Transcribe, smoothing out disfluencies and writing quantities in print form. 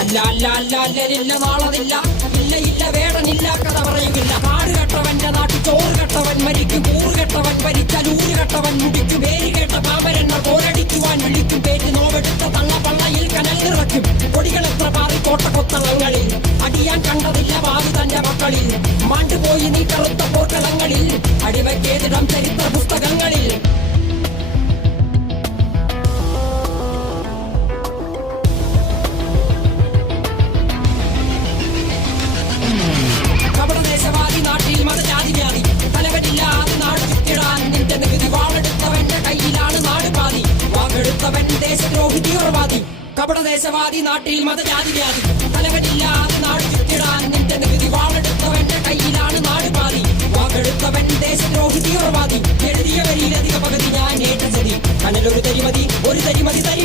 അല്ല അല്ല അല്ല അല്ലലില്ല നാളതില്ല, ഇല്ല ഇല്ല വേടനില്ല കഥ പറയുകില്ല. കാട് കെട്ടവന്റെ നാട്ടിൽ ചോറ് കെട്ടവൻ മരിക്കും, കൂറ് കെട്ടവൻ ഭരിച്ചാൽ ഊര് കെട്ടവൻ മുടിക്കും. പേര് കേട്ട പാമ്പരെണ്ണ പോരടിക്കുവാൻ വിളിക്കും, പേര് നോവെടുത്ത തള്ള പള്ളയിൽ കനൽ നിറയ്ക്കും. കൊടികൾ എത്ര പാറി കോട്ടക്കൊത്തളങ്ങളിൽ, അടിയാൻ കണ്ടതില്ല ഭാവി തന്റെ മക്കളിൽ. മാണ്ടുപോയി നീ കറുത്ത പോർക്കളങ്ങളിൽ, അടിവയ്ക്കേതിടം ചരിത്ര പുസ്തകങ്ങളിൽ. കപടദേശവാദി നാട്ടിൽ മതജാതി വ്യാധി, തലവനില്ലാതെ നാട് ചുറ്റിടാൻ നിന്റെ നികുതി. വാളെടുത്തവന്റെ കയ്യിലാണ് നാട് പാതി, വാക്കെടുത്തവൻ ദേശദ്രോഹി തീവ്രവാദി. കപടദേശവാദി നാട്ടിൽ മതജാതി വ്യാധി, തലവനില്ലാതെ നാട് ചുറ്റിടാൻ നിന്റെ നികുതി. വാളെടുത്തവന്റെ കയ്യിലാണ് നാട് പാതി, വാക്കെടുത്തവൻ ദേശദ്രോഹി തീവ്രവാദി. എഴുതിയ വരിയിലധിക പകുതി ഞാൻ ഏറ്റ ചതി, കനലൊരു തരിമതി ഒരു തരിമതി തരി.